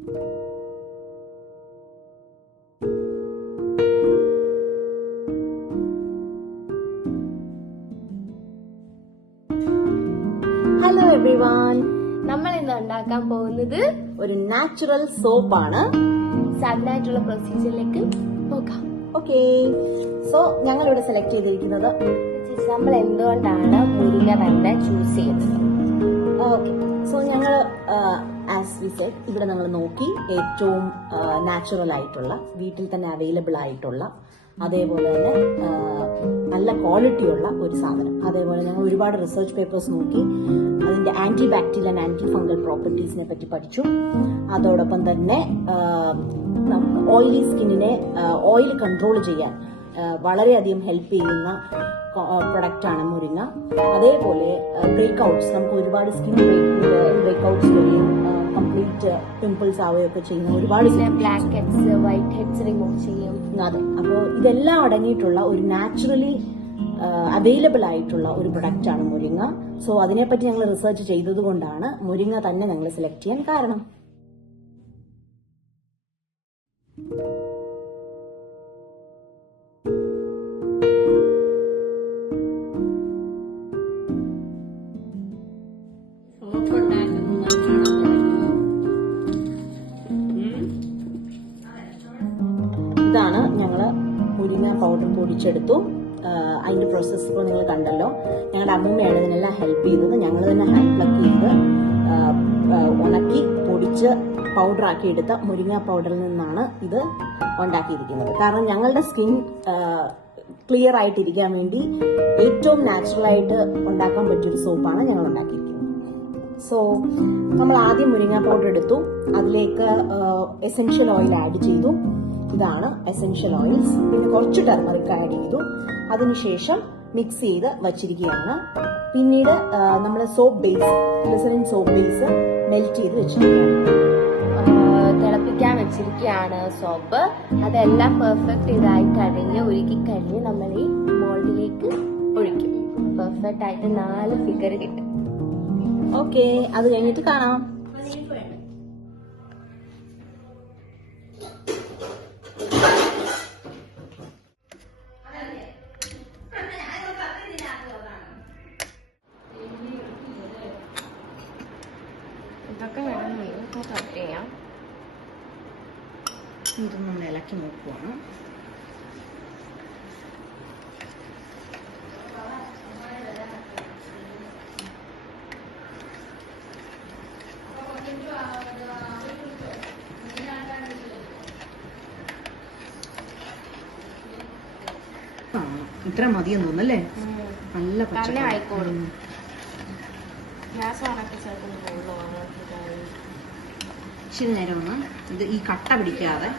Hello everyone, നമ്മൾ ഇന്ന് ഉണ്ടാക്കാൻ പോകുന്നത് ഒരു നാച്ചുറൽ സോപ്പാണ്. സാധാരണയായിട്ടുള്ള പ്രൊസീജിയറിലേക്ക് പോകാം. ഓക്കെ, സോ ഞങ്ങൾ ഇവിടെ സെലക്ട് ചെയ്തിരിക്കുന്നത് നമ്മൾ എന്തുകൊണ്ടാണ് മുരിങ്ങ തന്നെ ചൂസ് ചെയ്യുന്നത്. ഓക്കെ, സോ ഞങ്ങൾ ആസ് വി സെഡ് ഇവിടെ നമ്മൾ നോക്കി ഏറ്റവും നാച്ചുറൽ ആയിട്ടുള്ള, വീട്ടിൽ തന്നെ അവൈലബിൾ ആയിട്ടുള്ള, അതേപോലെ തന്നെ നല്ല ക്വാളിറ്റിയുള്ള ഒരു സാധനം. അതേപോലെ ഞങ്ങൾ ഒരുപാട് റിസർച്ച് പേപ്പേഴ്സ് നോക്കി അതിന്റെ anti bacterial and anti fungal പ്രോപ്പർട്ടീസിനെ പറ്റി പഠിച്ചു. അതോടൊപ്പം തന്നെ ഓയിലി സ്കിന്നിനെ ഓയിൽ കൺട്രോൾ ചെയ്യാൻ വളരെയധികം ഹെൽപ്പ് ചെയ്യുന്ന പ്രൊഡക്റ്റാണ് മുരിങ്ങ. അതേപോലെ ബ്രേക്ക്ഔട്ട്സ്, നമുക്ക് ഒരുപാട് സ്കിൻ ബ്രേക്ക്ഔട്ട്സ് വരെയും കംപ്ലീറ്റ് പിമ്പിൾസ് ആവുകയൊക്കെ ചെയ്യുന്ന ഒരുപാട് blackheads, whiteheads remove ചെയ്യും. അതെ, അപ്പോൾ ഇതെല്ലാം അടങ്ങിയിട്ടുള്ള ഒരു നാച്ചുറലി അവൈലബിൾ ആയിട്ടുള്ള ഒരു പ്രൊഡക്റ്റാണ് മുരിങ്ങ. സോ അതിനെപ്പറ്റി ഞങ്ങൾ റിസർച്ച് ചെയ്തത് കൊണ്ടാണ് മുരിങ്ങ തന്നെ ഞങ്ങൾ സെലക്ട് ചെയ്യാൻ കാരണം. ഇതാണ് ഞങ്ങൾ മുരിങ്ങ പൗഡർ പൊടിച്ചെടുത്തു. അതിന്റെ പ്രോസസ്സ് ഇപ്പോൾ നിങ്ങൾ കണ്ടല്ലോ. ഞങ്ങളുടെ അമ്മൂമ്മയാണ് ഇതിനെല്ലാം ഹെൽപ്പ് ചെയ്തത്. ഞങ്ങൾ തന്നെ ഹാൻഡ് പ്ലക്ക് ചെയ്ത് ഉണക്കി പൊടിച്ച് പൗഡറാക്കി എടുത്ത മുരിങ്ങ പൗഡറിൽ നിന്നാണ് ഇത് ഉണ്ടാക്കിയിരിക്കുന്നത്. കാരണം ഞങ്ങളുടെ സ്കിൻ ക്ലിയർ ആയിട്ടിരിക്കാൻ വേണ്ടി ഏറ്റവും നാച്ചുറലായിട്ട് ഉണ്ടാക്കാൻ പറ്റിയൊരു സോപ്പാണ് ഞങ്ങൾ ഉണ്ടാക്കിയിരിക്കുന്നത്. സോ നമ്മൾ ആദ്യം മുരിങ്ങ പൗഡർ എടുത്തു, അതിലേക്ക് എസെൻഷ്യൽ ഓയിൽ ആഡ് ചെയ്തു. ഇതാണ് എസെൻഷ്യൽ ഓയിൽസ്. പിന്നെ കുറച്ച് ടർമറിക് ആഡ് ചെയ്തു. അതിനുശേഷം മിക്സ് ചെയ്ത് വച്ചിരിക്കുകയാണ്. പിന്നീട് നമ്മൾ soap base, glycerin soap base melt ചെയ്ത് വെച്ചിരിക്കുകയാണ്. തിളപ്പിക്കാൻ വെച്ചിരിക്കുകയാണ് സോപ്പ്. അതെല്ലാം പെർഫെക്റ്റ് ഇതായി കഴിഞ്ഞ് ഒരുക്കി കഴിഞ്ഞ് നമ്മൾ ഈ മോൾഡിലേക്ക് ഒഴിക്കും. പെർഫെക്റ്റ് ആയിട്ട് 4 ഫിഗർ കിട്ടും. ഓക്കെ, അത് കഴിഞ്ഞിട്ട് കാണാം. ഇതൊക്കെ വേണമെന്നുണ്ട് കട്ട് ചെയ്യാം. ഇത് നമ്മൾ ഇളക്കി നോക്കുവാണ്. ഇത്ര മതിയെന്ന് തോന്നുന്നല്ലേ? നല്ല തന്നെ ആയിക്കോളും. ഇച്ചിരി നേരമാണ് ഇത് ഈ കട്ട പിടിക്കാതെ.